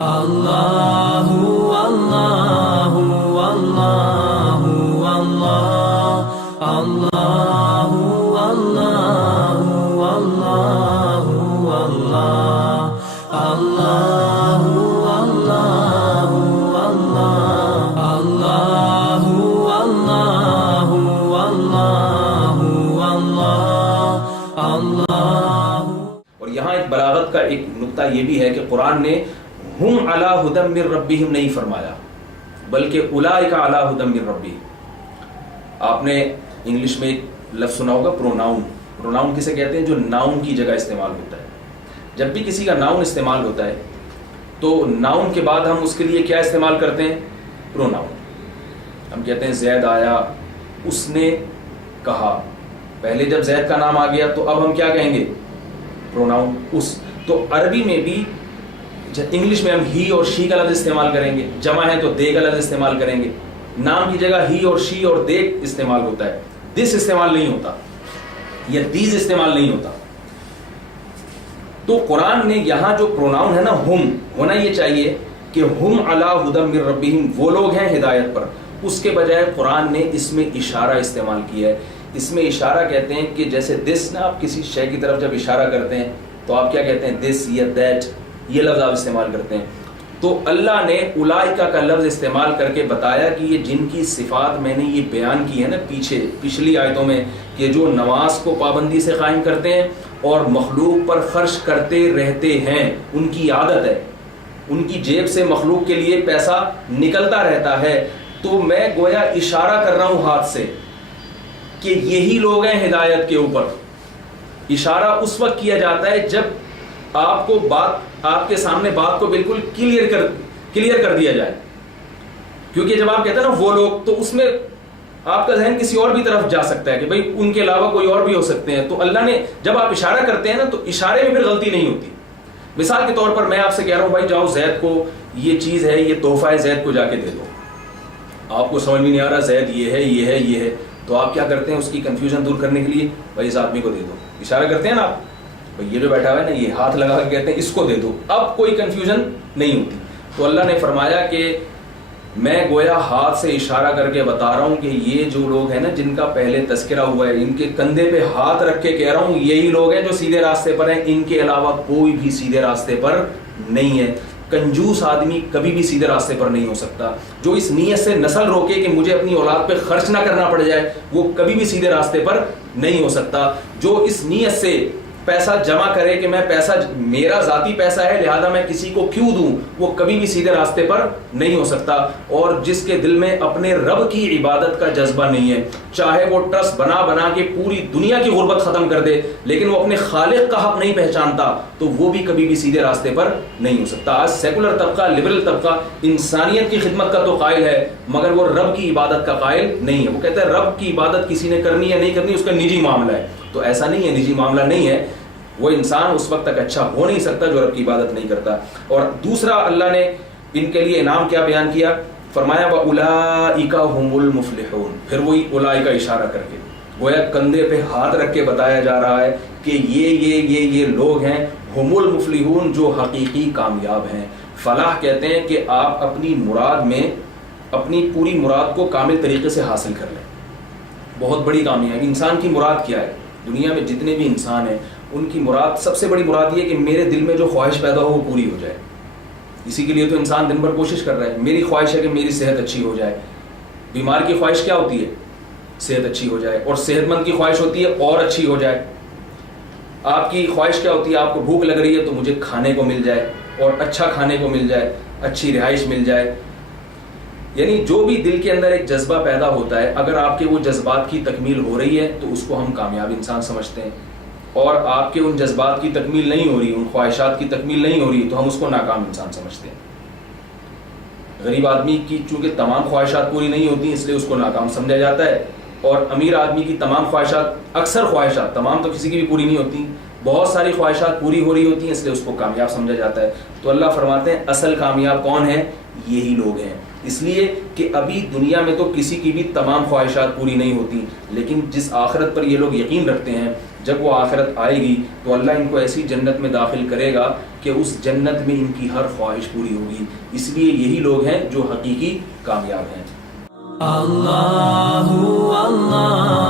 اللہ اللہ اللہ اللہ اللہ اللہ اللہ اللہ اللہ اللہ اللہ اللہ۔ اور یہاں ایک بلاغت کا ایک نقطہ یہ بھی ہے کہ قرآن نے ہم علی ھدی من ربہم نہیں فرمایا، بلکہ اولئک علی ھدی من ربہم۔ آپ نے انگلش میں ایک لفظ سنا ہوگا پروناؤن۔ پروناؤن کسے کہتے ہیں؟ جو ناؤن کی جگہ استعمال ہوتا ہے۔ جب بھی کسی کا ناؤن استعمال ہوتا ہے تو ناؤن کے بعد ہم اس کے لیے کیا استعمال کرتے ہیں؟ پروناؤن۔ ہم کہتے ہیں زید آیا، اس نے کہا۔ پہلے جب زید کا نام آ گیا تو اب ہم کیا کہیں گے؟ پروناؤن اس۔ تو عربی میں بھی انگلش میں ہم ہی اور شی کا لفظ استعمال کریں گے، جمع ہے تو دے کا لفظ استعمال کریں گے۔ نام کی جگہ ہی اور شی اور دے استعمال ہوتا ہے، دس استعمال نہیں ہوتا یا دیز استعمال نہیں ہوتا۔ تو قرآن نے یہاں جو پروناؤن ہے نا، ہم ہونا یہ چاہیے کہ ہم علی ھدی من ربہم، وہ لوگ ہیں ہدایت پر۔ اس کے بجائے قرآن نے اس میں اشارہ استعمال کیا ہے۔ اس میں اشارہ کہتے ہیں کہ جیسے دس نا، آپ کسی شے کی طرف جب اشارہ کرتے ہیں تو آپ کیا کہتے ہیں؟ دس یا دیٹ، یہ لفظ آپ استعمال کرتے ہیں۔ تو اللہ نے اولئک کا لفظ استعمال کر کے بتایا کہ یہ جن کی صفات میں نے یہ بیان کی ہے نا پچھلی آیتوں میں، کہ جو نماز کو پابندی سے قائم کرتے ہیں اور مخلوق پر خرچ کرتے رہتے ہیں، ان کی عادت ہے، ان کی جیب سے مخلوق کے لیے پیسہ نکلتا رہتا ہے۔ تو میں گویا اشارہ کر رہا ہوں ہاتھ سے کہ یہی لوگ ہیں ہدایت کے اوپر۔ اشارہ اس وقت کیا جاتا ہے جب آپ کو آپ کے سامنے بات کو بالکل کلیئر کر دیا جائے، کیونکہ جب آپ کہتے ہیں نا وہ لوگ، تو اس میں آپ کا ذہن کسی اور بھی طرف جا سکتا ہے کہ بھئی ان کے علاوہ کوئی اور بھی ہو سکتے ہیں۔ تو اللہ نے جب آپ اشارہ کرتے ہیں نا تو اشارے میں پھر غلطی نہیں ہوتی۔ مثال کے طور پر میں آپ سے کہہ رہا ہوں بھائی جاؤ زید کو یہ چیز ہے، یہ تحفہ ہے، زید کو جا کے دے دو۔ آپ کو سمجھ میں نہیں آ رہا زید یہ ہے یہ ہے یہ ہے، تو آپ کیا کرتے ہیں؟ اس کی کنفیوژن دور کرنے کے لیے بھائی اس آدمی کو دے دو، اشارہ کرتے ہیں نا آپ، بھائی یہ جو بیٹھا ہوا ہے نا، یہ ہاتھ لگا کے کہتے ہیں اس کو دے دو، اب کوئی کنفیوژن نہیں ہوتی۔ تو اللہ نے فرمایا کہ میں گویا ہاتھ سے اشارہ کر کے بتا رہا ہوں کہ یہ جو لوگ ہیں نا جن کا پہلے تذکرہ ہوا ہے، ان کے کندھے پہ ہاتھ رکھ کے کہہ رہا ہوں یہی لوگ ہیں جو سیدھے راستے پر ہیں، ان کے علاوہ کوئی بھی سیدھے راستے پر نہیں ہے۔ کنجوس آدمی کبھی بھی سیدھے راستے پر نہیں ہو سکتا۔ جو اس نیت سے نسل روکے کہ مجھے اپنی اولاد پہ خرچ نہ کرنا پڑ جائے، وہ کبھی بھی سیدھے راستے پر نہیں ہو سکتا۔ جو اس نیت سے پیسہ جمع کرے کہ میں پیسہ میرا ذاتی پیسہ ہے لہذا میں کسی کو کیوں دوں، وہ کبھی بھی سیدھے راستے پر نہیں ہو سکتا۔ اور جس کے دل میں اپنے رب کی عبادت کا جذبہ نہیں ہے، چاہے وہ ٹرسٹ بنا کے پوری دنیا کی غربت ختم کر دے، لیکن وہ اپنے خالق کا حق نہیں پہچانتا، تو وہ بھی کبھی بھی سیدھے راستے پر نہیں ہو سکتا۔ آج سیکولر طبقہ، لبرل طبقہ انسانیت کی خدمت کا تو قائل ہے، مگر وہ رب کی عبادت کا قائل نہیں ہے۔ وہ کہتا ہے رب کی عبادت کسی نے کرنی یا نہیں کرنی اس کا نجی معاملہ ہے۔ تو ایسا نہیں ہے، نجی معاملہ نہیں ہے۔ وہ انسان اس وقت تک اچھا ہو نہیں سکتا جو رب کی عبادت نہیں کرتا۔ اور دوسرا اللہ نے ان کے لیے انعام کیا بیان کیا؟ فرمایا وَأُولَئِكَ هُمُ الْمُفْلِحُونَ۔ پھر وہی اولئک کا اشارہ کر کے گویا کندھے پہ ہاتھ رکھ کے بتایا جا رہا ہے کہ یہ لوگ ہیں ہم المفلحون، جو حقیقی کامیاب ہیں۔ فلاح کہتے ہیں کہ آپ اپنی مراد میں اپنی پوری مراد کو کامل طریقے سے حاصل کر لیں۔ بہت بڑی کامیابی۔ انسان کی مراد کیا ہے؟ دنیا میں جتنے بھی انسان ہیں ان کی مراد، سب سے بڑی مراد یہ کہ میرے دل میں جو خواہش پیدا ہو وہ پوری ہو جائے۔ اسی کے لیے تو انسان دن بھر کوشش کر رہا ہے۔ میری خواہش ہے کہ میری صحت اچھی ہو جائے۔ بیمار کی خواہش کیا ہوتی ہے؟ صحت اچھی ہو جائے۔ اور صحت مند کی خواہش ہوتی ہے اور اچھی ہو جائے۔ آپ کی خواہش کیا ہوتی ہے؟ آپ کو بھوک لگ رہی ہے تو مجھے کھانے کو مل جائے، اور اچھا کھانے کو مل جائے، اچھی رہائش مل جائے۔ یعنی جو بھی دل کے اندر ایک جذبہ پیدا ہوتا ہے، اگر آپ کے وہ جذبات کی تکمیل ہو رہی ہے تو اس کو ہم کامیاب انسان سمجھتے ہیں، اور آپ کے ان جذبات کی تکمیل نہیں ہو رہی، ان خواہشات کی تکمیل نہیں ہو رہی، تو ہم اس کو ناکام انسان سمجھتے ہیں۔ غریب آدمی کی چونکہ تمام خواہشات پوری نہیں ہوتی اس لیے اس کو ناکام سمجھا جاتا ہے، اور امیر آدمی کی تمام خواہشات، اکثر خواہشات، تمام تو کسی کی بھی پوری نہیں ہوتی، بہت ساری خواہشات پوری ہو رہی ہوتی ہیں، اس لیے اس کو کامیاب سمجھا جاتا ہے۔ تو اللہ فرماتے ہیں اصل کامیاب کون ہے؟ یہی لوگ ہیں۔ اس لیے کہ ابھی دنیا میں تو کسی کی بھی تمام خواہشات پوری نہیں ہوتی، لیکن جس آخرت پر یہ لوگ یقین رکھتے ہیں جب وہ آخرت آئے گی تو اللہ ان کو ایسی جنت میں داخل کرے گا کہ اس جنت میں ان کی ہر خواہش پوری ہوگی. اس لیے یہی لوگ ہیں جو حقیقی کامیاب ہیں. اللہ اللہ